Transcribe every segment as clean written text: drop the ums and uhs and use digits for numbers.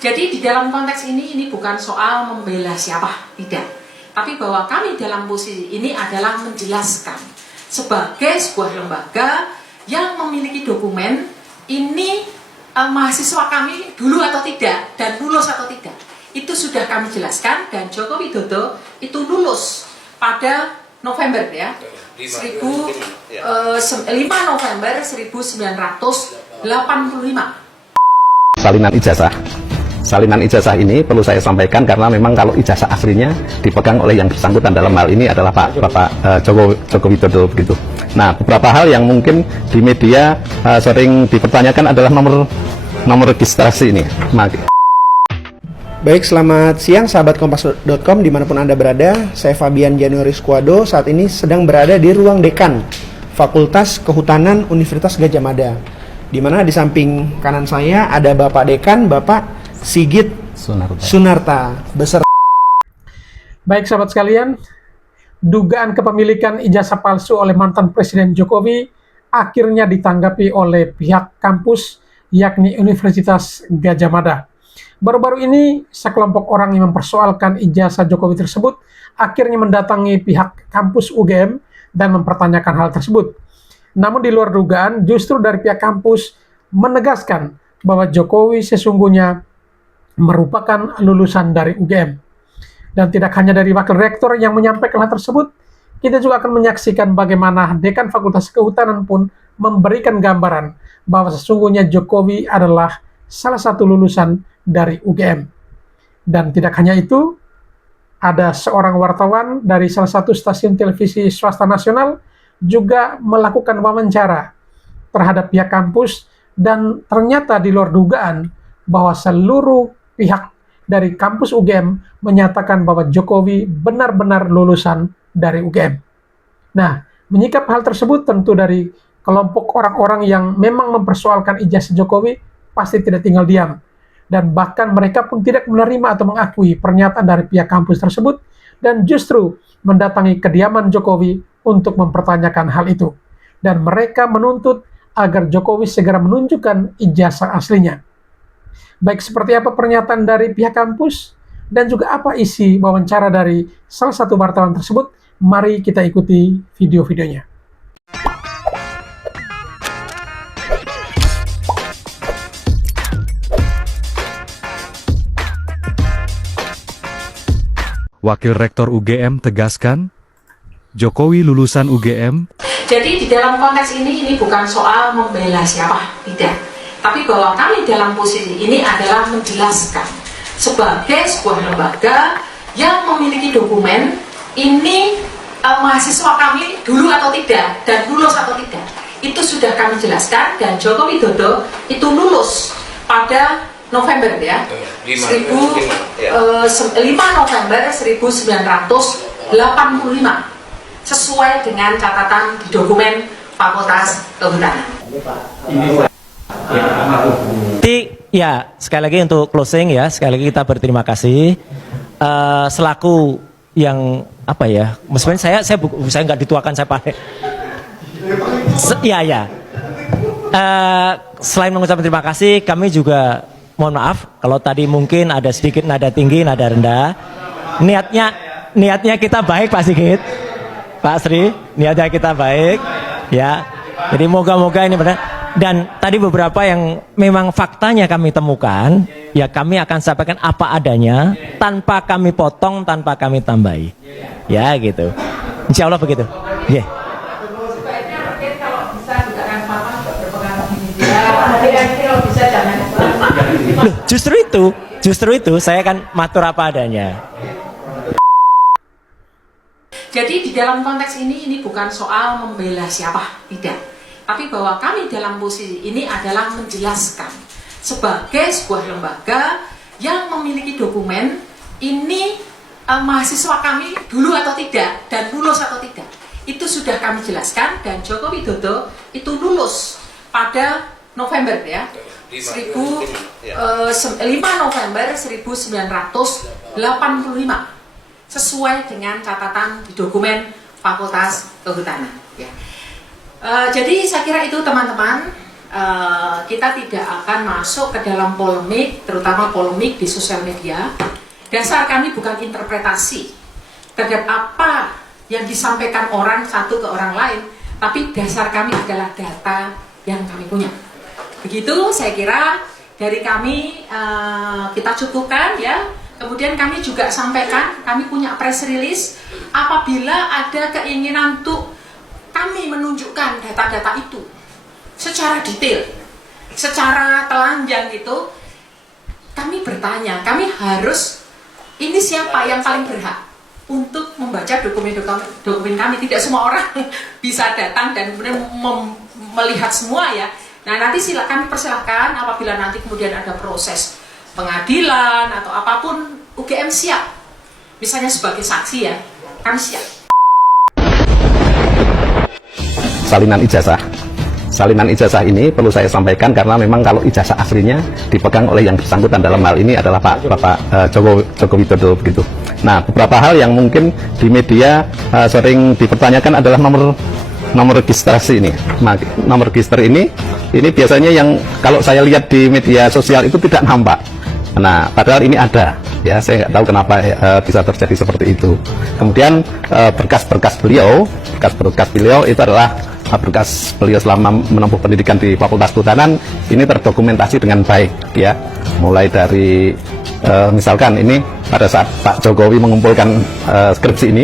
Jadi di dalam konteks ini bukan soal membela siapa, tidak. Tapi bahwa kami dalam posisi ini adalah menjelaskan sebagai sebuah lembaga yang memiliki dokumen ini mahasiswa kami dulu atau tidak dan lulus atau tidak. Itu sudah kami jelaskan dan Joko Widodo itu lulus pada November ya. 5 November 1985. Salinan ijazah ini perlu saya sampaikan karena memang kalau ijazah aslinya dipegang oleh yang bersangkutan dalam hal ini adalah Bapak Joko Widodo begitu. Nah, beberapa hal yang mungkin di media sering dipertanyakan adalah nomor registrasi ini. Baik, selamat siang sahabat kompas.com dimanapun Anda berada. Saya Fabian Januari Squado, saat ini sedang berada di ruang dekan Fakultas Kehutanan Universitas Gadjah Mada, di mana di samping kanan saya ada Bapak Dekan, Bapak Sigit Sunarta beserta. Baik sahabat sekalian, dugaan kepemilikan ijazah palsu oleh mantan Presiden Jokowi akhirnya ditanggapi oleh pihak kampus, yakni Universitas Gadjah Mada. Baru-baru ini, sekelompok orang yang mempersoalkan ijazah Jokowi tersebut akhirnya mendatangi pihak kampus UGM dan mempertanyakan hal tersebut. Namun di luar dugaan, justru dari pihak kampus menegaskan bahwa Jokowi sesungguhnya merupakan lulusan dari UGM. Dan tidak hanya dari wakil rektor yang menyampaikan hal tersebut, kita juga akan menyaksikan bagaimana Dekan Fakultas Kehutanan pun memberikan gambaran bahwa sesungguhnya Jokowi adalah salah satu lulusan dari UGM. Dan tidak hanya itu, ada seorang wartawan dari salah satu stasiun televisi swasta nasional juga melakukan wawancara terhadap pihak kampus, dan ternyata di luar dugaan bahwa seluruh pihak dari kampus UGM menyatakan bahwa Jokowi benar-benar lulusan dari UGM. Nah, menyikap hal tersebut tentu dari kelompok orang-orang yang memang mempersoalkan ijazah Jokowi pasti tidak tinggal diam. Dan bahkan mereka pun tidak menerima atau mengakui pernyataan dari pihak kampus tersebut dan justru mendatangi kediaman Jokowi untuk mempertanyakan hal itu. Dan mereka menuntut agar Jokowi segera menunjukkan ijazah aslinya. Baik seperti apa pernyataan dari pihak kampus dan juga apa isi wawancara dari salah satu wartawan tersebut, mari kita ikuti video-videonya. Wakil Rektor UGM tegaskan, Jokowi lulusan UGM. Jadi di dalam konteks ini bukan soal membela siapa, tidak. Tapi bahwa kami dalam posisi ini adalah menjelaskan sebagai sebuah lembaga yang memiliki dokumen ini mahasiswa kami dulu atau tidak dan lulus atau tidak. Itu sudah kami jelaskan dan Joko Widodo itu lulus pada November ya, 5 November 1985, sesuai dengan catatan di dokumen Fakultas Kehutanan. Ya, sekali lagi untuk closing ya, sekali lagi kita berterima kasih selaku yang apa ya, maksudnya saya nggak dituakan, saya pakai. Selain mengucapkan terima kasih, kami juga mohon maaf kalau tadi mungkin ada sedikit nada tinggi, nada rendah. Niatnya kita baik Pak Sigit, Pak Sri, niatnya kita baik ya. Jadi moga-moga ini benar. Dan tadi beberapa yang memang faktanya kami temukan, ya kami akan sampaikan apa adanya, tanpa kami potong, tanpa kami tambahi. Ya gitu. Insya Allah begitu. Yeah. Loh, justru itu saya kan matur apa adanya. Jadi di dalam konteks ini bukan soal membela siapa, tidak. Tapi bahwa kami dalam posisi ini adalah menjelaskan sebagai sebuah lembaga yang memiliki dokumen ini mahasiswa kami dulu atau tidak dan lulus atau tidak. Itu sudah kami jelaskan dan Joko Widodo itu lulus pada November ya, 5 November 1985, sesuai dengan catatan di dokumen Fakultas Kehutanan ya. Jadi saya kira itu teman-teman, kita tidak akan masuk ke dalam polemik, terutama polemik di sosial media. Dasar kami bukan interpretasi terhadap apa yang disampaikan orang satu ke orang lain, tapi dasar kami adalah data yang kami punya. Begitu saya kira dari kami kita cukupkan ya. Kemudian kami juga sampaikan, kami punya press release apabila ada keinginan untuk kami menunjukkan data-data itu secara detail, secara telanjang itu, kami bertanya, kami harus, ini siapa yang paling berhak untuk membaca dokumen kami. Tidak semua orang bisa datang dan kemudian melihat semua ya. Nah nanti kami persilahkan apabila nanti kemudian ada proses pengadilan atau apapun, UGM siap, misalnya sebagai saksi ya, kami siap. Salinan ijazah ini perlu saya sampaikan karena memang kalau ijazah aslinya dipegang oleh yang bersangkutan dalam hal ini adalah Bapak Joko Widodo begitu. Nah, beberapa hal yang mungkin di media sering dipertanyakan adalah nomor registrasi ini. Nah, nomor register ini biasanya yang kalau saya lihat di media sosial itu tidak nampak. Nah, padahal ini ada. Ya, saya nggak tahu kenapa bisa terjadi seperti itu. Kemudian berkas-berkas beliau itu adalah berkas beliau selama menempuh pendidikan di Fakultas Kehutanan ini terdokumentasi dengan baik ya. Mulai dari misalkan ini pada saat Pak Jokowi mengumpulkan skripsi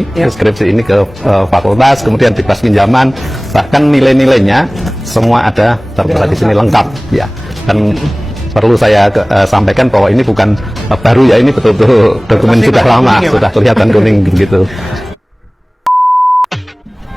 ini ke fakultas, kemudian bebas pinjaman, bahkan nilai-nilainya semua ada tertera di sini lengkap ya. Dan perlu saya sampaikan bahwa ini bukan baru ya, ini betul-betul dokumen sudah lama, sudah kelihatan kuning gitu.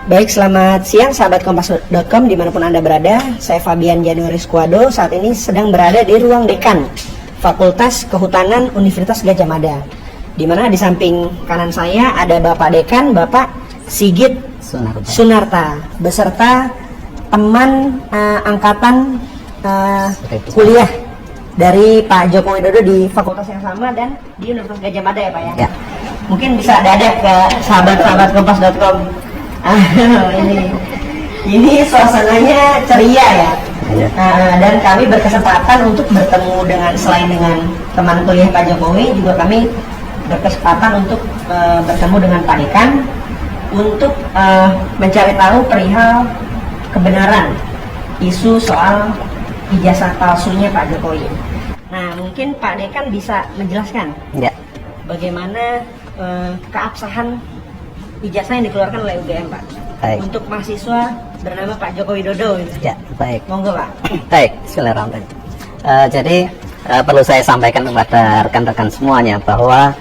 Baik, selamat siang sahabat kompas.com dimanapun Anda berada. Saya Fabian Januari Squado, saat ini sedang berada di ruang dekan Fakultas Kehutanan Universitas Gadjah Mada, di mana di samping kanan saya ada Bapak Dekan, Bapak Sigit Sunarta, beserta teman angkatan kuliah dari Pak Joko Widodo di fakultas yang sama dan di Universitas Gadjah Mada ya Pak ya? Mungkin bisa dadak ke sahabat-sahabat kompas.com. Ini suasananya ceria ya. Dan kami berkesempatan untuk bertemu dengan, selain dengan teman kuliah Pak Jokowi, juga kami berkesempatan untuk bertemu dengan Pak Dekan untuk mencari tahu perihal kebenaran isu soal ijazah palsunya Pak Jokowi. Nah, mungkin Pak Dekan bisa menjelaskan bagaimana keabsahan ijazah yang dikeluarkan oleh UGM Pak. Baik. Untuk mahasiswa bernama Pak Joko Widodo. Ya, baik. Monggo Pak. Baik, bismillahirrahmanirrahim. Jadi perlu saya sampaikan kepada rekan-rekan semuanya bahwa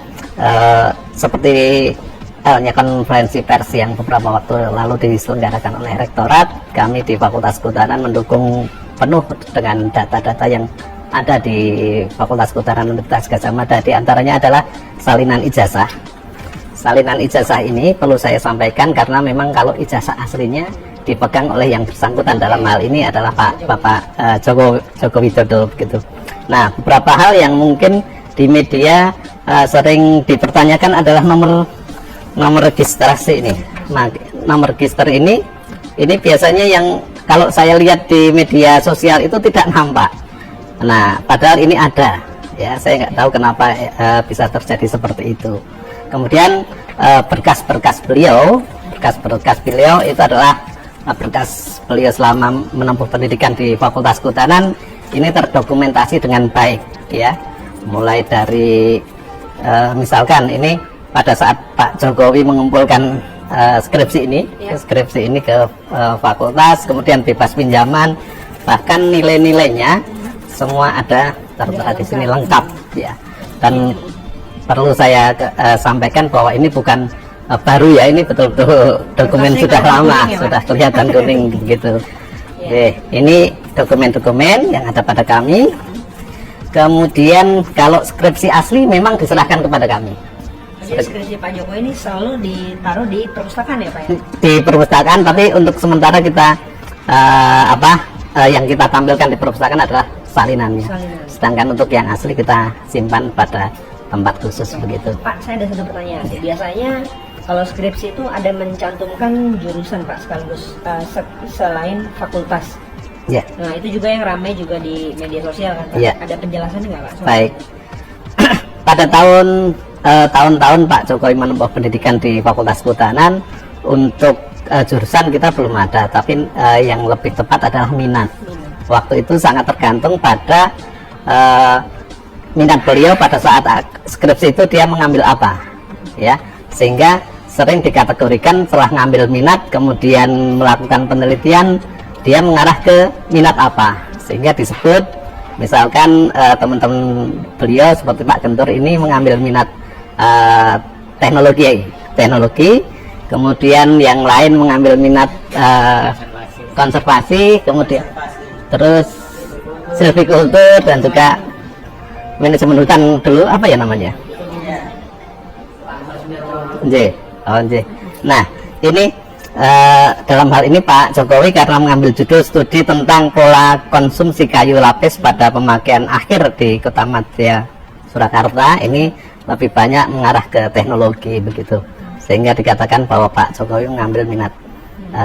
seperti halnya konferensi pers yang beberapa waktu lalu diselenggarakan oleh Rektorat, kami di Fakultas Kehutanan mendukung penuh dengan data-data yang ada di Fakultas Kehutanan Universitas Gadjah Mada. Di antaranya adalah salinan ijazah. Salinan ijazah ini perlu saya sampaikan karena memang kalau ijazah aslinya dipegang oleh yang bersangkutan dalam hal ini adalah Bapak Joko Widodo begitu. Nah, beberapa hal yang mungkin di media sering dipertanyakan adalah nomor registrasi ini. Nah, nomor register ini biasanya yang kalau saya lihat di media sosial itu tidak nampak. Nah, padahal ini ada. Ya, saya nggak tahu kenapa bisa terjadi seperti itu. Kemudian berkas-berkas beliau itu adalah berkas beliau selama menempuh pendidikan di Fakultas Kehutanan ini terdokumentasi dengan baik ya. Mulai dari misalkan ini pada saat Pak Jokowi mengumpulkan skripsi ini ke fakultas, kemudian bebas pinjaman, bahkan nilai-nilainya semua ada tertera di sini lengkap ya. Dan perlu saya sampaikan bahwa ini bukan baru ya, ini betul-betul dokumen sudah lama, sudah kelihatan kuning gitu. Ini dokumen-dokumen yang ada pada kami. Kemudian kalau skripsi asli memang diserahkan kepada kami. Jadi skripsi Pak Jokowi ini selalu ditaruh di perpustakaan ya Pak ya? Di perpustakaan, tapi untuk sementara kita yang kita tampilkan di perpustakaan adalah salinannya. Sedangkan untuk yang asli kita simpan pada tempat khusus begitu. Pak, saya ada satu pertanyaan. Biasanya kalau skripsi itu ada mencantumkan jurusan Pak sekaligus selain fakultas. Ya. Nah, itu juga yang ramai juga di media sosial kan, Pak? Ya. Ada penjelasannya nggak, Pak? Baik. Pada tahun-tahun Pak Jokowi menempuh pendidikan di Fakultas Kehutanan, untuk jurusan kita belum ada, tapi yang lebih tepat adalah minat. Waktu itu sangat tergantung pada minat beliau pada saat skripsi itu dia mengambil apa, ya, sehingga sering dikategorikan setelah ngambil minat kemudian melakukan penelitian dia mengarah ke minat apa, sehingga disebut misalkan teman-teman beliau seperti Pak Gentur ini mengambil minat teknologi, kemudian yang lain mengambil minat konservasi, kemudian terus silvicultur dan juga manajemen hutan dulu, apa ya namanya? Nah, ini dalam hal ini Pak Jokowi karena mengambil judul studi tentang pola konsumsi kayu lapis pada pemakaian akhir di Kota Madya Surakarta, ini lebih banyak mengarah ke teknologi begitu, sehingga dikatakan bahwa Pak Jokowi mengambil minat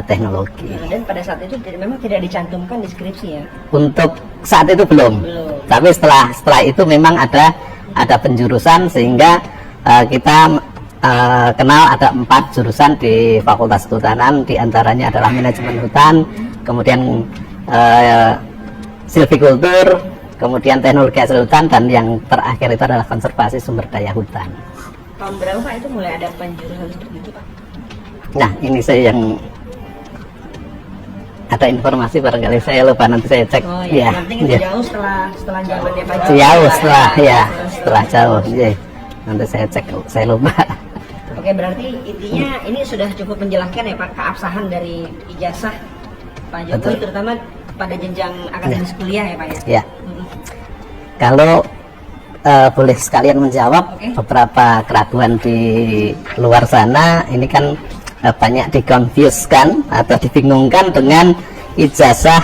teknologi. Dan pada saat itu memang tidak dicantumkan deskripsi ya? Untuk saat itu belum. Tapi setelah itu memang ada penjurusan, sehingga kita kenal ada 4 jurusan di Fakultas Kehutanan, diantaranya adalah manajemen hutan, kemudian silvicultur, kemudian teknologi hasil hutan, dan yang terakhir itu adalah konservasi sumber daya hutan. Tahun berapa Pak itu mulai ada penjurusan seperti itu, Pak? Nah, ini saya yang ada informasi, barangkali saya lupa, nanti saya cek. Oh ya, nanti itu jauh setelah zamannya Pak Jokowi. Jauh setelah jauh. Nanti saya cek, saya lupa. Oke, berarti intinya ini sudah cukup menjelaskan ya Pak, keabsahan dari ijazah Pak Jokowi, terutama pada jenjang akademis kuliah ya Pak ya? Ya. Kalau boleh sekalian menjawab beberapa keraguan di luar sana, ini kan banyak dikonfuskan atau dibingungkan dengan ijazah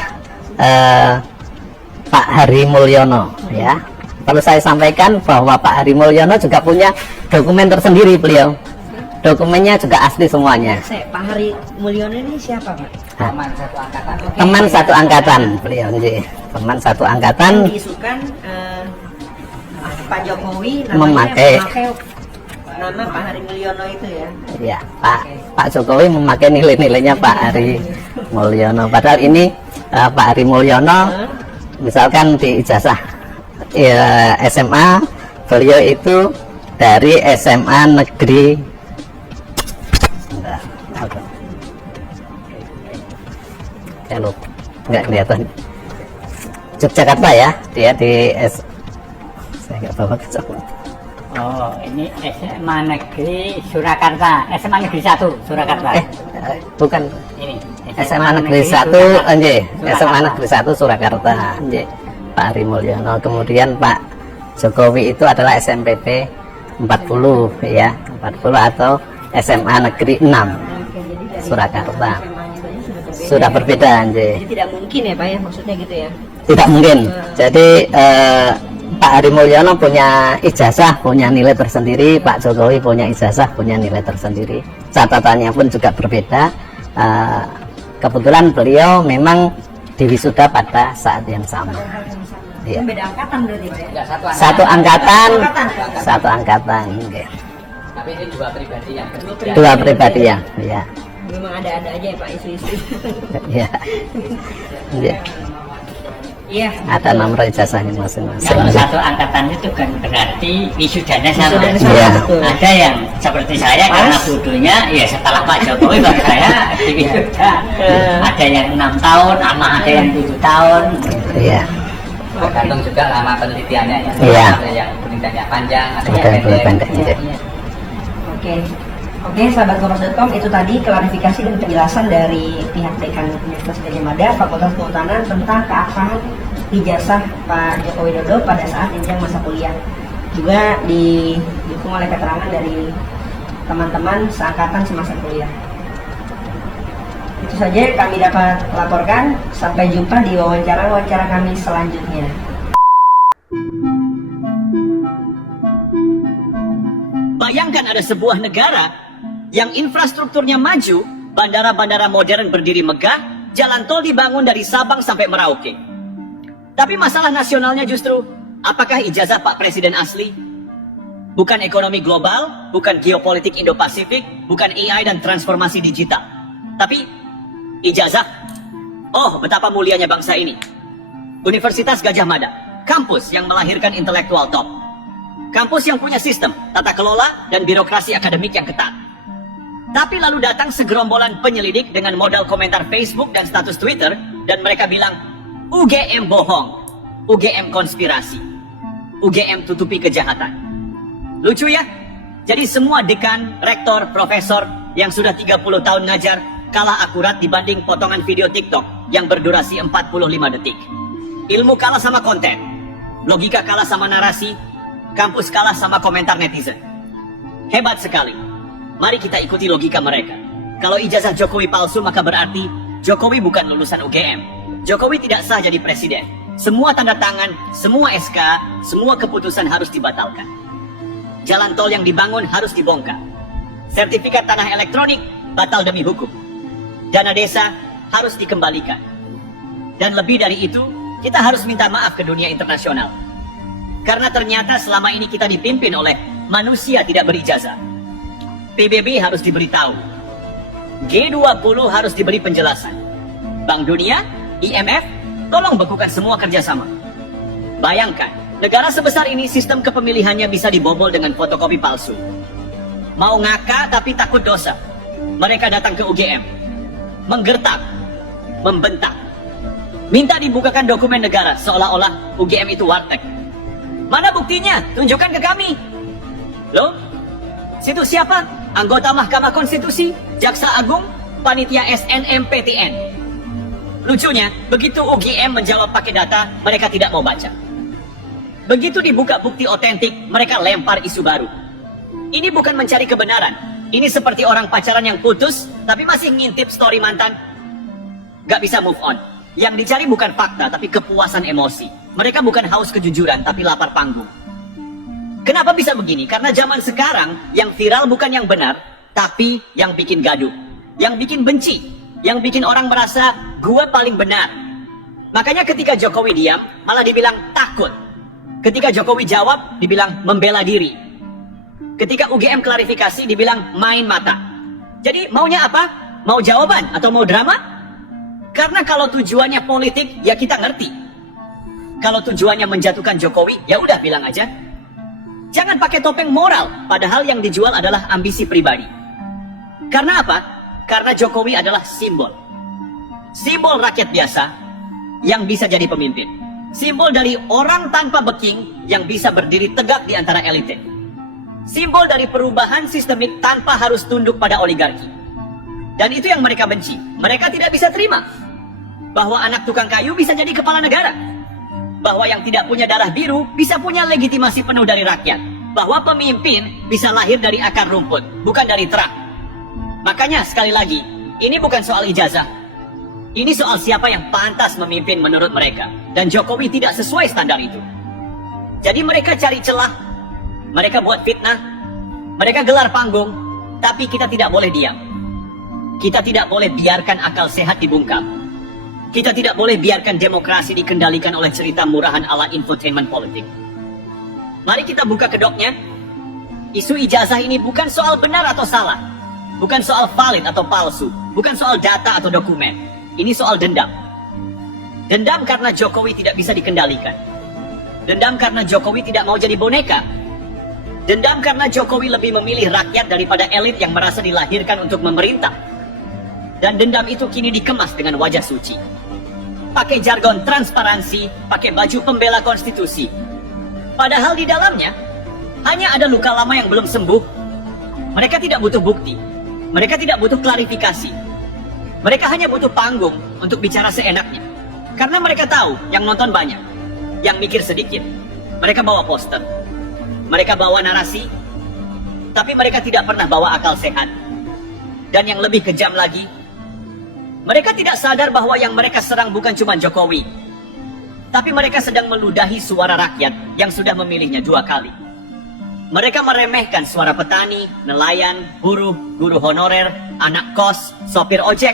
Pak Hari Mulyono, ya. Perlu saya sampaikan bahwa Pak Hari Mulyono juga punya dokumen tersendiri beliau. Dokumennya juga asli semuanya. Pak Hari Mulyono ini siapa Pak? Teman satu angkatan. Teman satu angkatan beliau, teman satu angkatan. Diisukan Pak Jokowi memakai nama Pak Hari Mulyono itu ya? Ya, Pak Jokowi memakai nilai-nilainya Pak Hari Mulyono. Padahal ini Pak Hari Mulyono, misalkan di ijazah SMA, beliau itu dari SMA Negeri nggak kelihatan, Yogyakarta ya, dia di saya nggak bawa kecamatan. Oh, ini SMA Negeri Surakarta, SMA Negeri 1 Surakarta. Bukan. Ini SMA Negeri 1, SMA Negeri 1 Surakarta. Pak Hari Mulyono. Kemudian Pak Jokowi itu adalah SMPT 40 ya, 40 atau SMA Negeri 6 Surakarta. Sudah berbeda, Jadi tidak mungkin ya Pak ya, maksudnya gitu ya? Tidak mungkin. Jadi Pak Hari Mulyono punya ijazah, punya nilai tersendiri. Pak Jokowi punya ijazah, punya nilai tersendiri. Catatannya pun juga berbeda. Kebetulan beliau memang diwisuda pada saat yang sama. Ya. Beda angkatan berarti Pak ya? Satu angkatan. Satu angkatan. Okay. Tapi ini dua pribadi yang berbeda. Dua pribadi ya. Ya. Memang ada-ada aja ya Pak isu-isu. Ya. Ya. Iya. Ada nomor ijazahnya masing-masing. Kalau satu angkatan itu kan berarti wisudanya sama. Ya. Ada yang seperti saya karena bodohnya ya setelah Pak Jokowi baru saya diwisuda. Ada yang 6 tahun, sama ada yang 7 tahun. Iya. Tergantung juga lama penelitiannya ya. Iya. Ada yang penelitiannya panjang, ada yang pendek. Oke, sahabat kompas.com, itu tadi klarifikasi dan penjelasan dari pihak Dekan Universitas Gadjah Mada Fakultas Kehutanan tentang keabsahan ijazah Pak Joko Widodo pada saat jenjang masa kuliah. Juga didukung oleh keterangan dari teman-teman seangkatan semasa kuliah. Itu saja kami dapat laporkan. Sampai jumpa di wawancara kami selanjutnya. Bayangkan ada sebuah negara yang infrastrukturnya maju, bandara-bandara modern berdiri megah, jalan tol dibangun dari Sabang sampai Merauke. Tapi masalah nasionalnya justru, apakah ijazah Pak Presiden asli? Bukan ekonomi global, bukan geopolitik Indo-Pasifik, bukan AI dan transformasi digital. Tapi ijazah, oh betapa mulianya bangsa ini. Universitas Gadjah Mada, kampus yang melahirkan intelektual top. Kampus yang punya sistem, tata kelola, dan birokrasi akademik yang ketat. Tapi lalu datang segerombolan penyelidik dengan modal komentar Facebook dan status Twitter, dan mereka bilang, UGM bohong, UGM konspirasi, UGM tutupi kejahatan. Lucu ya? Jadi semua dekan, rektor, profesor yang sudah 30 tahun ngajar kalah akurat dibanding potongan video TikTok yang berdurasi 45 detik. Ilmu kalah sama konten, logika kalah sama narasi, kampus kalah sama komentar netizen. Hebat sekali. Mari kita ikuti logika mereka. Kalau ijazah Jokowi palsu, maka berarti Jokowi bukan lulusan UGM. Jokowi tidak sah jadi presiden. Semua tanda tangan, semua SK, semua keputusan harus dibatalkan. Jalan tol yang dibangun harus dibongkar. Sertifikat tanah elektronik batal demi hukum. Dana desa harus dikembalikan. Dan lebih dari itu, kita harus minta maaf ke dunia internasional. Karena ternyata selama ini kita dipimpin oleh manusia tidak berijazah. PBB harus diberitahu. G20 harus diberi penjelasan. Bank Dunia, IMF, tolong bekukan semua kerjasama. Bayangkan, negara sebesar ini sistem kepemilihannya bisa dibobol dengan fotokopi palsu. Mau ngaka tapi takut dosa. Mereka datang ke UGM, menggertak, membentak, minta dibukakan dokumen negara seolah-olah UGM itu warteg. Mana buktinya? Tunjukkan ke kami. Loh? Situ siapa? Anggota Mahkamah Konstitusi, Jaksa Agung, Panitia SNMPTN. Lucunya, begitu UGM menjawab pakai data, mereka tidak mau baca. Begitu dibuka bukti otentik, mereka lempar isu baru. Ini bukan mencari kebenaran. Ini seperti orang pacaran yang putus, tapi masih ngintip story mantan. Gak bisa move on. Yang dicari bukan fakta, tapi kepuasan emosi. Mereka bukan haus kejujuran, tapi lapar panggung. Kenapa bisa begini? Karena zaman sekarang, yang viral bukan yang benar, tapi yang bikin gaduh. Yang bikin benci. Yang bikin orang merasa, gue paling benar. Makanya ketika Jokowi diam, malah dibilang takut. Ketika Jokowi jawab, dibilang membela diri. Ketika UGM klarifikasi, dibilang main mata. Jadi maunya apa? Mau jawaban atau mau drama? Karena kalau tujuannya politik, ya kita ngerti. Kalau tujuannya menjatuhkan Jokowi, ya udah bilang aja. Jangan pakai topeng moral, padahal yang dijual adalah ambisi pribadi. Karena apa? Karena Jokowi adalah simbol. Simbol rakyat biasa yang bisa jadi pemimpin. Simbol dari orang tanpa beking yang bisa berdiri tegak di antara elite. Simbol dari perubahan sistemik tanpa harus tunduk pada oligarki. Dan itu yang mereka benci. Mereka tidak bisa terima bahwa anak tukang kayu bisa jadi kepala negara. Bahwa yang tidak punya darah biru bisa punya legitimasi penuh dari rakyat. Bahwa pemimpin bisa lahir dari akar rumput, bukan dari terang. Makanya sekali lagi, ini bukan soal ijazah. Ini soal siapa yang pantas memimpin menurut mereka. Dan Jokowi tidak sesuai standar itu. Jadi mereka cari celah, mereka buat fitnah, mereka gelar panggung, tapi kita tidak boleh diam. Kita tidak boleh biarkan akal sehat dibungkam. Kita tidak boleh biarkan demokrasi dikendalikan oleh cerita murahan ala infotainment politik. Mari kita buka kedoknya. Isu ijazah ini bukan soal benar atau salah. Bukan soal valid atau palsu. Bukan soal data atau dokumen. Ini soal dendam. Dendam karena Jokowi tidak bisa dikendalikan. Dendam karena Jokowi tidak mau jadi boneka. Dendam karena Jokowi lebih memilih rakyat daripada elit yang merasa dilahirkan untuk memerintah. Dan dendam itu kini dikemas dengan wajah suci. Pakai jargon transparansi, pakai baju pembela konstitusi. Padahal di dalamnya hanya ada luka lama yang belum sembuh. Mereka tidak butuh bukti. Mereka tidak butuh klarifikasi. Mereka hanya butuh panggung untuk bicara seenaknya. Karena mereka tahu yang nonton banyak, yang mikir sedikit. Mereka bawa poster. Mereka bawa narasi. Tapi mereka tidak pernah bawa akal sehat. Dan yang lebih kejam lagi, mereka tidak sadar bahwa yang mereka serang bukan cuma Jokowi, tapi mereka sedang meludahi suara rakyat yang sudah memilihnya 2 kali. Mereka meremehkan suara petani, nelayan, buruh, guru honorer, anak kos, sopir ojek.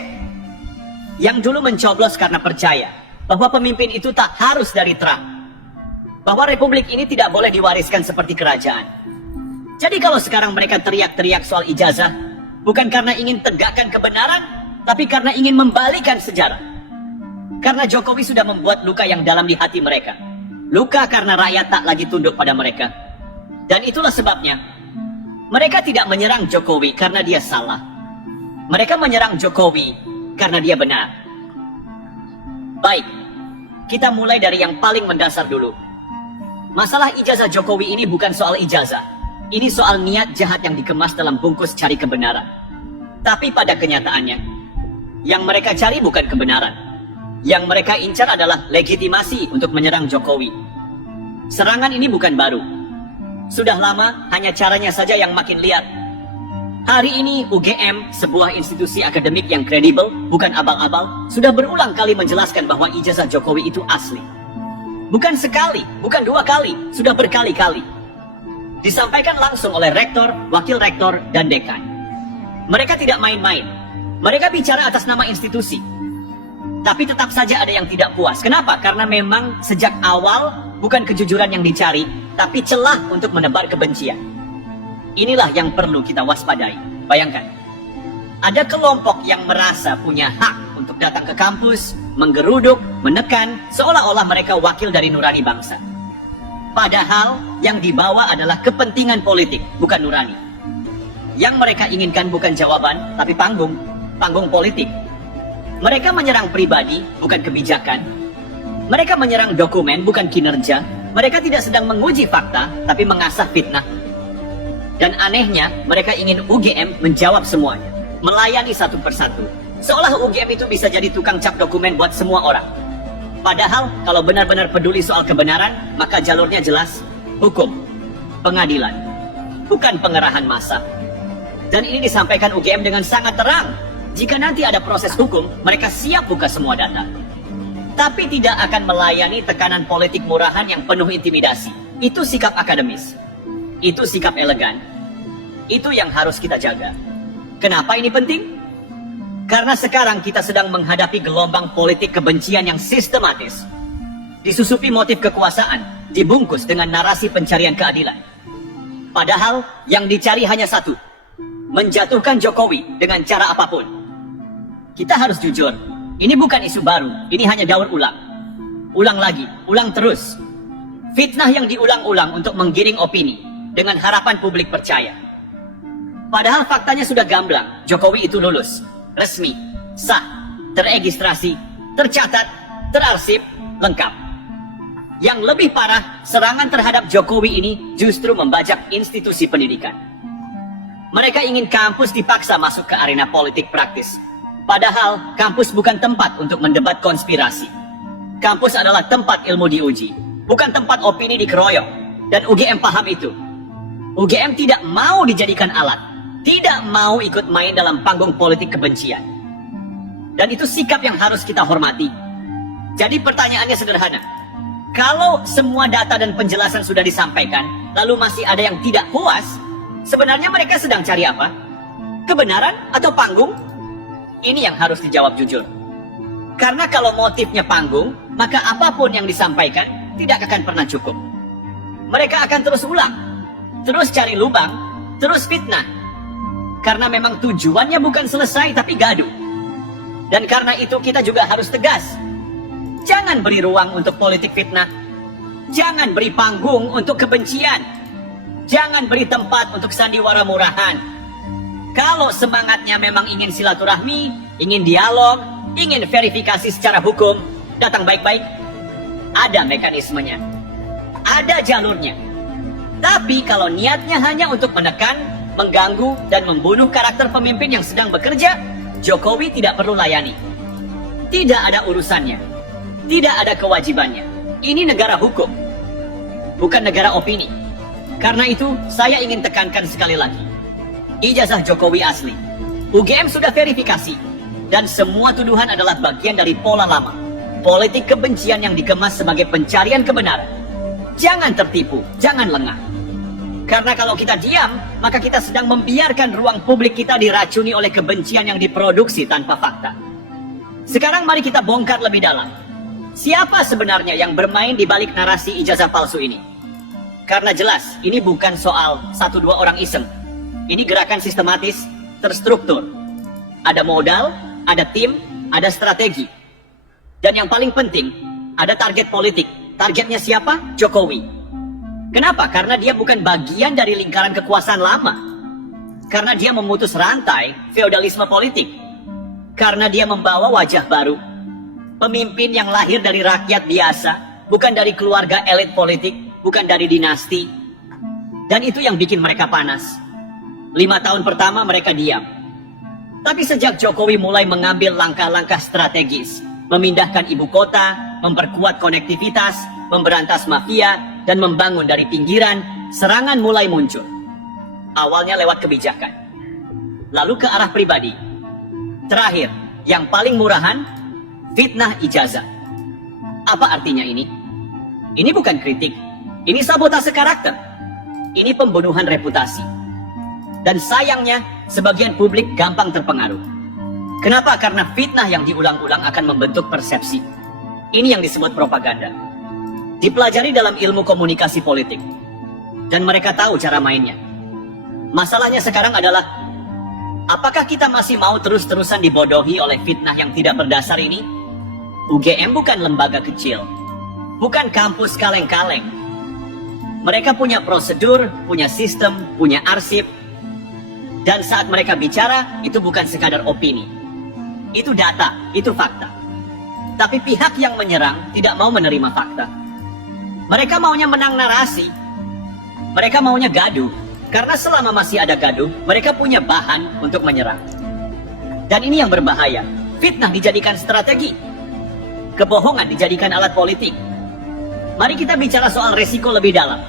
yang dulu mencoblos karena percaya bahwa pemimpin itu tak harus dari Trump, bahwa republik ini tidak boleh diwariskan seperti kerajaan. Jadi kalau sekarang mereka teriak-teriak soal ijazah, bukan karena ingin tegakkan kebenaran, tapi karena ingin membalikan sejarah. Karena Jokowi sudah membuat luka yang dalam di hati mereka. Luka karena rakyat tak lagi tunduk pada mereka. Dan itulah sebabnya mereka tidak menyerang Jokowi karena dia salah. Mereka menyerang Jokowi karena dia benar. Baik, kita mulai dari yang paling mendasar dulu. Masalah ijazah Jokowi ini bukan soal ijazah. Ini soal niat jahat yang dikemas dalam bungkus cari kebenaran. Tapi pada kenyataannya, yang mereka cari bukan kebenaran. Yang mereka incar adalah legitimasi untuk menyerang Jokowi. Serangan ini bukan baru. Sudah lama, hanya caranya saja yang makin liar. Hari ini UGM, sebuah institusi akademik yang kredibel, bukan abal-abal, sudah berulang kali menjelaskan bahwa ijazah Jokowi itu asli. Bukan sekali, bukan 2 kali, sudah berkali-kali. Disampaikan langsung oleh rektor, wakil rektor, dan dekan. Mereka tidak main-main. Mereka bicara atas nama institusi. Tapi tetap saja ada yang tidak puas. Kenapa? Karena memang sejak awal bukan kejujuran yang dicari, tapi celah untuk menebar kebencian. Inilah yang perlu kita waspadai. Bayangkan, ada kelompok yang merasa punya hak untuk datang ke kampus, menggeruduk, menekan, seolah-olah mereka wakil dari nurani bangsa. Padahal yang dibawa adalah kepentingan politik, bukan nurani. Yang mereka inginkan bukan jawaban, tapi panggung politik. Mereka menyerang pribadi, bukan kebijakan. Mereka menyerang dokumen, bukan kinerja. Mereka tidak sedang menguji fakta, tapi mengasah fitnah. Dan anehnya, mereka ingin UGM menjawab semuanya, melayani satu persatu. Seolah UGM itu bisa jadi tukang cap dokumen buat semua orang. Padahal, kalau benar-benar peduli soal kebenaran, maka jalurnya jelas, hukum, pengadilan, bukan pengerahan massa. Dan ini disampaikan UGM dengan sangat terang. Jika nanti ada proses hukum, mereka siap buka semua data. Tapi tidak akan melayani tekanan politik murahan yang penuh intimidasi. Itu sikap akademis. Itu sikap elegan. Itu yang harus kita jaga. Kenapa ini penting? Karena sekarang kita sedang menghadapi gelombang politik kebencian yang sistematis. Disusupi motif kekuasaan, dibungkus dengan narasi pencarian keadilan. Padahal yang dicari hanya satu, menjatuhkan Jokowi dengan cara apapun. Kita harus jujur, ini bukan isu baru, ini hanya daur ulang. Ulang lagi, ulang terus. Fitnah yang diulang-ulang untuk menggiring opini, dengan harapan publik percaya. Padahal faktanya sudah gamblang, Jokowi itu lulus, resmi, sah, teregistrasi, tercatat, terarsip, lengkap. Yang lebih parah, serangan terhadap Jokowi ini justru membajak institusi pendidikan. Mereka ingin kampus dipaksa masuk ke arena politik praktis. Padahal, kampus bukan tempat untuk mendebat konspirasi. Kampus adalah tempat ilmu diuji, bukan tempat opini dikeroyok. Dan UGM paham itu. UGM tidak mau dijadikan alat, tidak mau ikut main dalam panggung politik kebencian. Dan itu sikap yang harus kita hormati. Jadi pertanyaannya sederhana. Kalau semua data dan penjelasan sudah disampaikan, lalu masih ada yang tidak puas, sebenarnya mereka sedang cari apa? Kebenaran atau panggung? Ini yang harus dijawab jujur. Karena kalau motifnya panggung, maka apapun yang disampaikan tidak akan pernah cukup. Mereka akan terus ulang, terus cari lubang, terus fitnah. Karena memang tujuannya bukan selesai tapi gaduh. Dan karena itu kita juga harus tegas. Jangan beri ruang untuk politik fitnah. Jangan beri panggung untuk kebencian. Jangan beri tempat untuk sandiwara murahan. Kalau semangatnya memang ingin silaturahmi, ingin dialog, ingin verifikasi secara hukum, datang baik-baik. Ada mekanismenya. Ada jalurnya. Tapi kalau niatnya hanya untuk menekan, mengganggu, dan membunuh karakter pemimpin yang sedang bekerja, Jokowi tidak perlu layani. Tidak ada urusannya. Tidak ada kewajibannya. Ini negara hukum. Bukan negara opini. Karena itu, saya ingin tekankan sekali lagi. Ijazah Jokowi asli. UGM sudah verifikasi. Dan semua tuduhan adalah bagian dari pola lama. Politik kebencian yang dikemas sebagai pencarian kebenaran. Jangan tertipu, jangan lengah. Karena kalau kita diam, maka kita sedang membiarkan ruang publik kita diracuni oleh kebencian yang diproduksi tanpa fakta. Sekarang mari kita bongkar lebih dalam. Siapa sebenarnya yang bermain di balik narasi ijazah palsu ini? Karena jelas, ini bukan soal 1-2 orang iseng. Ini gerakan sistematis, terstruktur. Ada modal, ada tim, ada strategi. Dan yang paling penting, ada target politik. Targetnya siapa? Jokowi. Kenapa? Karena dia bukan bagian dari lingkaran kekuasaan lama. Karena dia memutus rantai feodalisme politik. Karena dia membawa wajah baru. Pemimpin yang lahir dari rakyat biasa, bukan dari keluarga elit politik, bukan dari dinasti. Dan itu yang bikin mereka panas. 5 tahun pertama mereka diam. Tapi sejak Jokowi mulai mengambil langkah-langkah strategis, memindahkan ibu kota, memperkuat konektivitas, memberantas mafia, dan membangun dari pinggiran, serangan mulai muncul. Awalnya lewat kebijakan, lalu ke arah pribadi. Terakhir, yang paling murahan, fitnah ijazah. Apa artinya ini? Ini bukan kritik, ini sabotase karakter. Ini pembunuhan reputasi. Dan sayangnya, sebagian publik gampang terpengaruh. Kenapa? Karena fitnah yang diulang-ulang akan membentuk persepsi. Ini yang disebut propaganda. Dipelajari dalam ilmu komunikasi politik. Dan mereka tahu cara mainnya. Masalahnya sekarang adalah, apakah kita masih mau terus-terusan dibodohi oleh fitnah yang tidak berdasar ini? UGM bukan lembaga kecil. Bukan kampus kaleng-kaleng. Mereka punya prosedur, punya sistem, punya arsip. Dan saat mereka bicara, itu bukan sekadar opini. Itu data, itu fakta. Tapi pihak yang menyerang tidak mau menerima fakta. Mereka maunya menang narasi. Mereka maunya gaduh. Karena selama masih ada gaduh, mereka punya bahan untuk menyerang. Dan ini yang berbahaya. Fitnah dijadikan strategi. Kebohongan dijadikan alat politik. Mari kita bicara soal resiko lebih dalam.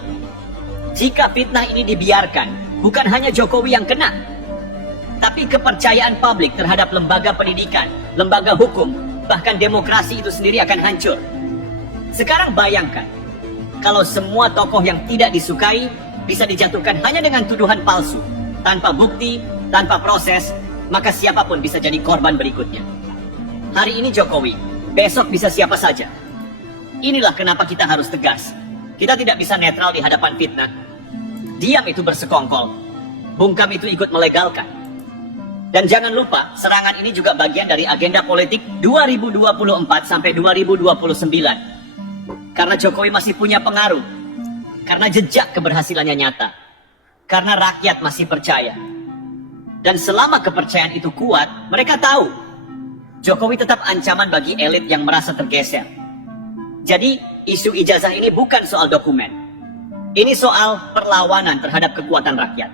Jika fitnah ini dibiarkan, bukan hanya Jokowi yang kena, tapi kepercayaan publik terhadap lembaga pendidikan, lembaga hukum, bahkan demokrasi itu sendiri akan hancur. Sekarang bayangkan, kalau semua tokoh yang tidak disukai bisa dijatuhkan hanya dengan tuduhan palsu, tanpa bukti, tanpa proses, maka siapapun bisa jadi korban berikutnya. Hari ini Jokowi, besok bisa siapa saja. Inilah kenapa kita harus tegas. Kita tidak bisa netral di hadapan fitnah. Diam itu bersekongkol, bungkam itu ikut melegalkan. Dan jangan lupa, serangan ini juga bagian dari agenda politik 2024 sampai 2029. Karena Jokowi masih punya pengaruh. Karena jejak keberhasilannya nyata. Karena rakyat masih percaya. Dan selama kepercayaan itu kuat, mereka tahu Jokowi tetap ancaman bagi elit yang merasa tergeser. Jadi, isu ijazah ini bukan soal dokumen. Ini soal perlawanan terhadap kekuatan rakyat.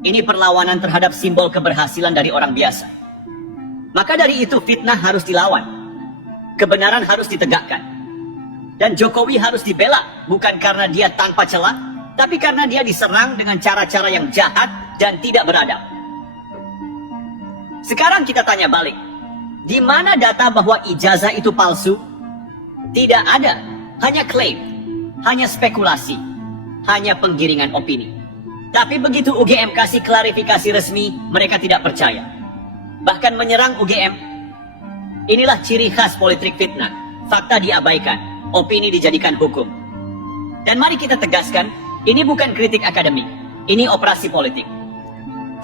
Ini perlawanan terhadap simbol keberhasilan dari orang biasa. Maka dari itu fitnah harus dilawan. Kebenaran harus ditegakkan. Dan Jokowi harus dibela, bukan karena dia tanpa celah, tapi karena dia diserang dengan cara-cara yang jahat dan tidak beradab. Sekarang kita tanya balik, di mana data bahwa ijazah itu palsu? Tidak ada, hanya klaim, hanya spekulasi, hanya penggiringan opini. Tapi begitu UGM kasih klarifikasi resmi, mereka tidak percaya. Bahkan menyerang UGM. Inilah ciri khas politik fitnah, fakta diabaikan. Opini dijadikan hukum. Dan mari kita tegaskan, ini bukan kritik akademik, ini operasi politik.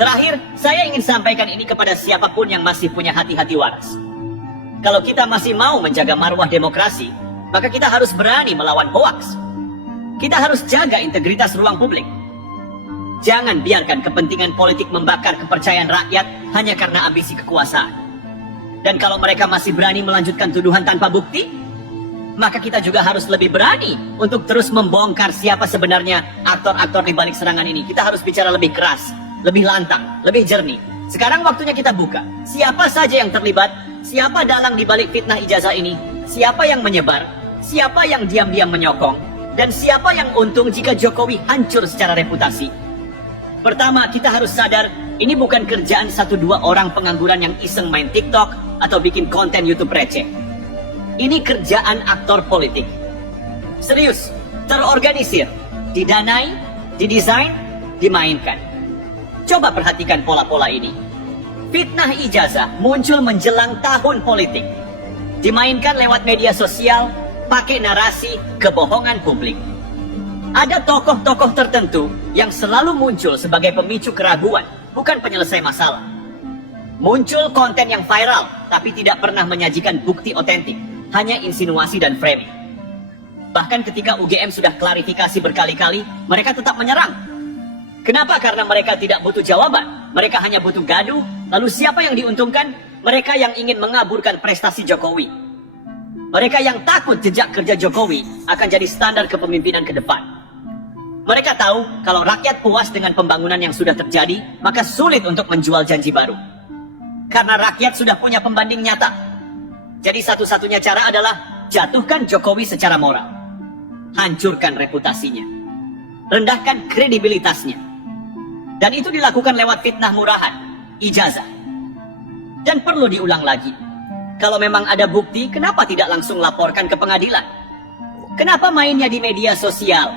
Terakhir, saya ingin sampaikan ini kepada siapapun yang masih punya hati-hati waras. Kalau kita masih mau menjaga marwah demokrasi, maka kita harus berani melawan hoaks. Kita harus jaga integritas ruang publik. Jangan biarkan kepentingan politik membakar kepercayaan rakyat hanya karena ambisi kekuasaan. Dan kalau mereka masih berani melanjutkan tuduhan tanpa bukti, maka kita juga harus lebih berani untuk terus membongkar siapa sebenarnya aktor-aktor di balik serangan ini. Kita harus bicara lebih keras, lebih lantang, lebih jernih. Sekarang waktunya kita buka. Siapa saja yang terlibat, siapa dalang di balik fitnah ijazah ini, siapa yang menyebar, siapa yang diam-diam menyokong, dan siapa yang untung jika Jokowi hancur secara reputasi. Pertama, kita harus sadar, ini bukan kerjaan 1-2 orang pengangguran yang iseng main TikTok atau bikin konten YouTube receh. Ini kerjaan aktor politik. Serius, terorganisir, didanai, didesain, dimainkan. Coba perhatikan pola-pola ini. Fitnah ijazah muncul menjelang tahun politik. Dimainkan lewat media sosial, pakai narasi kebohongan publik. Ada tokoh-tokoh tertentu yang selalu muncul sebagai pemicu keraguan, bukan penyelesai masalah. Muncul konten yang viral, tapi tidak pernah menyajikan bukti otentik, hanya insinuasi dan framing. Bahkan ketika UGM sudah klarifikasi berkali-kali, mereka tetap menyerang. Kenapa? Karena mereka tidak butuh jawaban, mereka hanya butuh gaduh. Lalu siapa yang diuntungkan? Mereka yang ingin mengaburkan prestasi Jokowi. Mereka yang takut jejak kerja Jokowi akan jadi standar kepemimpinan ke depan. Mereka tahu kalau rakyat puas dengan pembangunan yang sudah terjadi, maka sulit untuk menjual janji baru. Karena rakyat sudah punya pembanding nyata. Jadi satu-satunya cara adalah jatuhkan Jokowi secara moral. Hancurkan reputasinya. Rendahkan kredibilitasnya. Dan itu dilakukan lewat fitnah murahan, ijazah. Dan perlu diulang lagi. Kalau memang ada bukti, kenapa tidak langsung laporkan ke pengadilan? Kenapa mainnya di media sosial?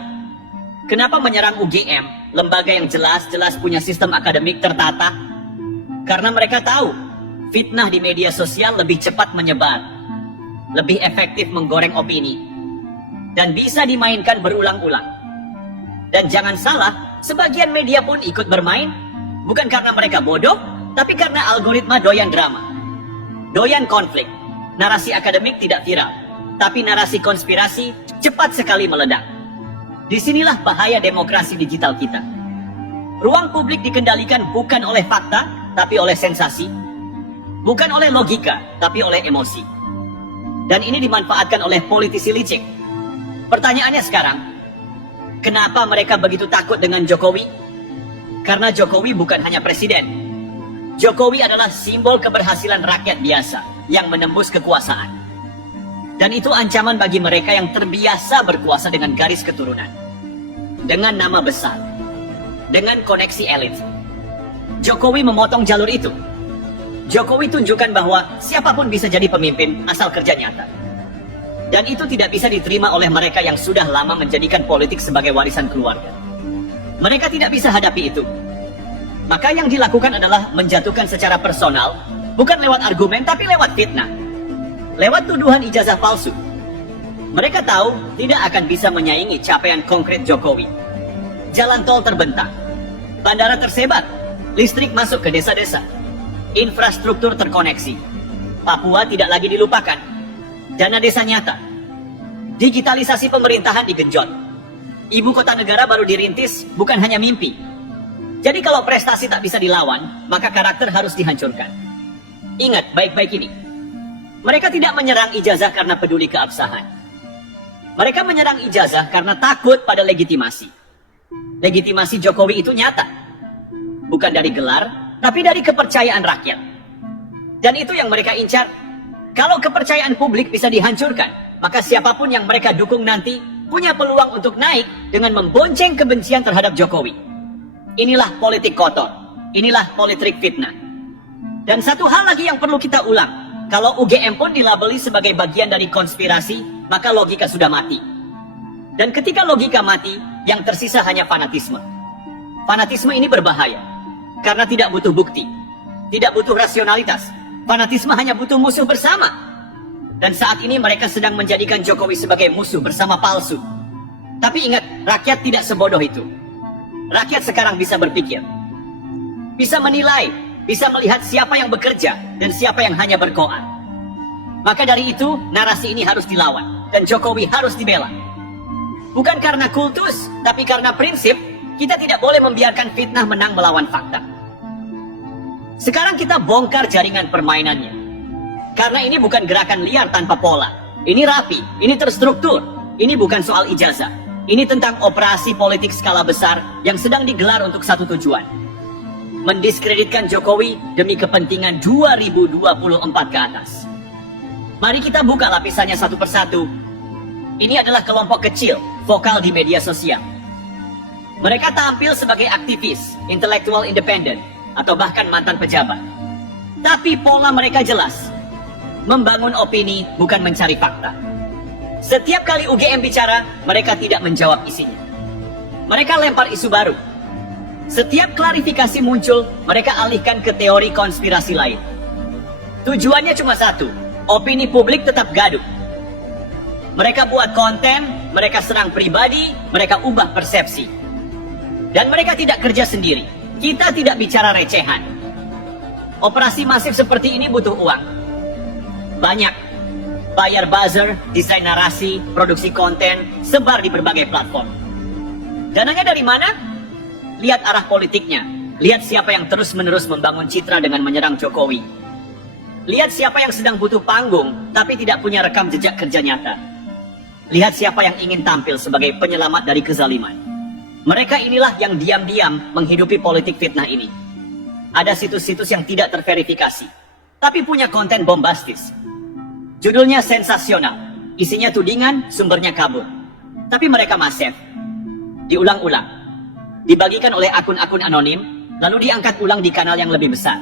Kenapa menyerang UGM, lembaga yang jelas-jelas punya sistem akademik tertata? Karena mereka tahu, fitnah di media sosial lebih cepat menyebar, lebih efektif menggoreng opini, dan bisa dimainkan berulang-ulang. Dan jangan salah, sebagian media pun ikut bermain, bukan karena mereka bodoh, tapi karena algoritma doyan drama. Doyan konflik. Narasi akademik tidak viral, tapi narasi konspirasi cepat sekali meledak. Disinilah bahaya demokrasi digital kita. Ruang publik dikendalikan bukan oleh fakta, tapi oleh sensasi. Bukan oleh logika, tapi oleh emosi. Dan ini dimanfaatkan oleh politisi licik. Pertanyaannya sekarang, kenapa mereka begitu takut dengan Jokowi? Karena Jokowi bukan hanya presiden. Jokowi adalah simbol keberhasilan rakyat biasa yang menembus kekuasaan. Dan itu ancaman bagi mereka yang terbiasa berkuasa dengan garis keturunan. Dengan nama besar. Dengan koneksi elit. Jokowi memotong jalur itu. Jokowi tunjukkan bahwa siapapun bisa jadi pemimpin asal kerja nyata. Dan itu tidak bisa diterima oleh mereka yang sudah lama menjadikan politik sebagai warisan keluarga. Mereka tidak bisa hadapi itu. Maka yang dilakukan adalah menjatuhkan secara personal, bukan lewat argumen, tapi lewat fitnah. Lewat tuduhan ijazah palsu. Mereka tahu tidak akan bisa menyaingi capaian konkret Jokowi. Jalan tol terbentang, bandara tersebar, listrik masuk ke desa-desa, infrastruktur terkoneksi, Papua tidak lagi dilupakan, dana desa nyata, digitalisasi pemerintahan digenjot, ibu kota negara baru dirintis, bukan hanya mimpi. Jadi kalau prestasi tak bisa dilawan, maka karakter harus dihancurkan. Ingat baik-baik ini. Mereka tidak menyerang ijazah karena peduli keabsahan. Mereka menyerang ijazah karena takut pada legitimasi. Legitimasi Jokowi itu nyata. Bukan dari gelar, tapi dari kepercayaan rakyat. Dan itu yang mereka incar. Kalau kepercayaan publik bisa dihancurkan, maka siapapun yang mereka dukung nanti punya peluang untuk naik dengan membonceng kebencian terhadap Jokowi. Inilah politik kotor. Inilah politik fitnah. Dan satu hal lagi yang perlu kita ulang. Kalau UGM pun dilabeli sebagai bagian dari konspirasi, maka logika sudah mati. Dan ketika logika mati, yang tersisa hanya fanatisme. Fanatisme ini berbahaya. Karena tidak butuh bukti. Tidak butuh rasionalitas. Fanatisme hanya butuh musuh bersama. Dan saat ini mereka sedang menjadikan Jokowi sebagai musuh bersama palsu. Tapi ingat, rakyat tidak sebodoh itu. Rakyat sekarang bisa berpikir, bisa menilai, bisa melihat siapa yang bekerja dan siapa yang hanya berkoar. Maka dari itu, narasi ini harus dilawan dan Jokowi harus dibela. Bukan karena kultus, tapi karena prinsip, kita tidak boleh membiarkan fitnah menang melawan fakta. Sekarang kita bongkar jaringan permainannya. Karena ini bukan gerakan liar tanpa pola. Ini rapi, ini terstruktur. Ini bukan soal ijazah. Ini tentang operasi politik skala besar yang sedang digelar untuk satu tujuan. Mendiskreditkan Jokowi demi kepentingan 2024 ke atas. Mari kita buka lapisannya satu persatu. Ini adalah kelompok kecil, vokal di media sosial. Mereka tampil sebagai aktivis, intelektual independen, atau bahkan mantan pejabat. Tapi pola mereka jelas. Membangun opini bukan mencari fakta. Setiap kali UGM bicara, mereka tidak menjawab isinya. Mereka lempar isu baru. Setiap klarifikasi muncul, mereka alihkan ke teori konspirasi lain. Tujuannya cuma satu, opini publik tetap gaduh. Mereka buat konten, mereka serang pribadi, mereka ubah persepsi. Dan mereka tidak kerja sendiri. Kita tidak bicara recehan. Operasi masif seperti ini butuh uang. Banyak. Bayar buzzer, desain narasi, produksi konten, sebar di berbagai platform. Dananya dari mana? Lihat arah politiknya. Lihat siapa yang terus-menerus membangun citra dengan menyerang Jokowi. Lihat siapa yang sedang butuh panggung, tapi tidak punya rekam jejak kerja nyata. Lihat siapa yang ingin tampil sebagai penyelamat dari kezaliman. Mereka inilah yang diam-diam menghidupi politik fitnah ini. Ada situs-situs yang tidak terverifikasi, tapi punya konten bombastis. Judulnya sensasional, isinya tudingan, sumbernya kabur. Tapi mereka masif. Diulang-ulang. Dibagikan oleh akun-akun anonim, lalu diangkat ulang di kanal yang lebih besar.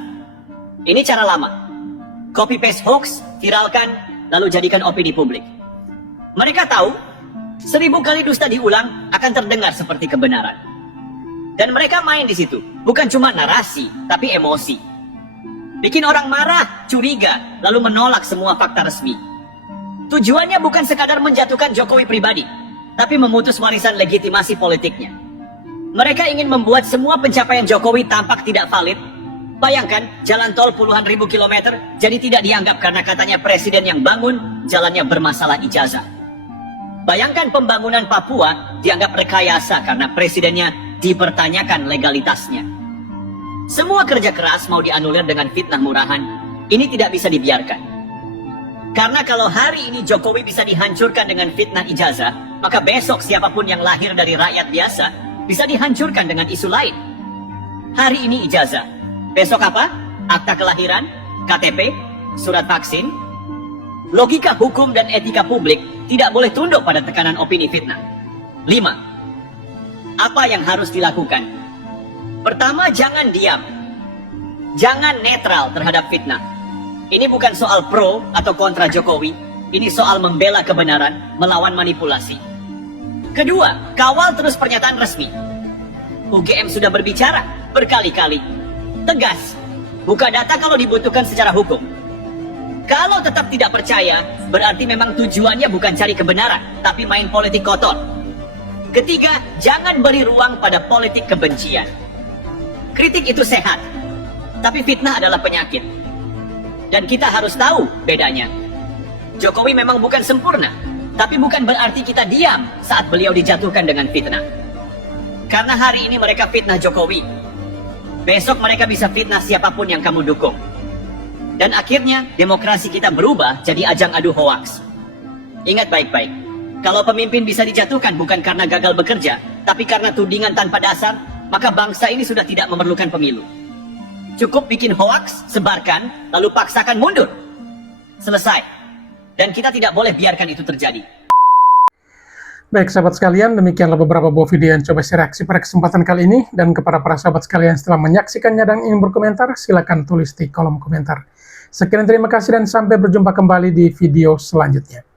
Ini cara lama. Copy-paste hoax, viralkan, lalu jadikan opini publik. Mereka tahu, 1000 kali dusta diulang akan terdengar seperti kebenaran. Dan mereka main di situ, bukan cuma narasi, tapi emosi. Bikin orang marah, curiga, lalu menolak semua fakta resmi. Tujuannya bukan sekadar menjatuhkan Jokowi pribadi, tapi memutus warisan legitimasi politiknya. Mereka ingin membuat semua pencapaian Jokowi tampak tidak valid. Bayangkan, jalan tol puluhan ribu kilometer jadi tidak dianggap karena katanya presiden yang bangun, jalannya bermasalah ijazah. Bayangkan pembangunan Papua dianggap rekayasa karena presidennya dipertanyakan legalitasnya. Semua kerja keras mau dianulir dengan fitnah murahan, ini tidak bisa dibiarkan. Karena kalau hari ini Jokowi bisa dihancurkan dengan fitnah ijazah, maka besok siapapun yang lahir dari rakyat biasa bisa dihancurkan dengan isu lain. Hari ini ijazah, besok apa? Akta kelahiran, KTP, surat vaksin. Logika hukum dan etika publik tidak boleh tunduk pada tekanan opini fitnah. 5. Apa yang harus dilakukan? Pertama, jangan diam. Jangan netral terhadap fitnah. Ini bukan soal pro atau kontra Jokowi. Ini soal membela kebenaran, melawan manipulasi. Kedua, kawal terus pernyataan resmi. UGM sudah berbicara berkali-kali. Tegas. Buka data kalau dibutuhkan secara hukum. Kalau tetap tidak percaya, berarti memang tujuannya bukan cari kebenaran, tapi main politik kotor. Ketiga, jangan beri ruang pada politik kebencian. Kritik itu sehat, tapi fitnah adalah penyakit. Dan kita harus tahu bedanya. Jokowi memang bukan sempurna, tapi bukan berarti kita diam saat beliau dijatuhkan dengan fitnah. Karena hari ini mereka fitnah Jokowi, besok mereka bisa fitnah siapapun yang kamu dukung. Dan akhirnya demokrasi kita berubah jadi ajang adu hoaks. Ingat baik-baik, kalau pemimpin bisa dijatuhkan bukan karena gagal bekerja, tapi karena tudingan tanpa dasar, maka bangsa ini sudah tidak memerlukan pemilu. Cukup bikin hoaks, sebarkan, lalu paksakan mundur. Selesai. Dan kita tidak boleh biarkan itu terjadi. Baik sahabat sekalian, demikianlah beberapa buah video yang coba saya reaksi pada kesempatan kali ini. Dan kepada para sahabat sekalian setelah menyaksikannya dan ingin berkomentar, silakan tulis di kolom komentar. Sekian terima kasih dan sampai berjumpa kembali di video selanjutnya.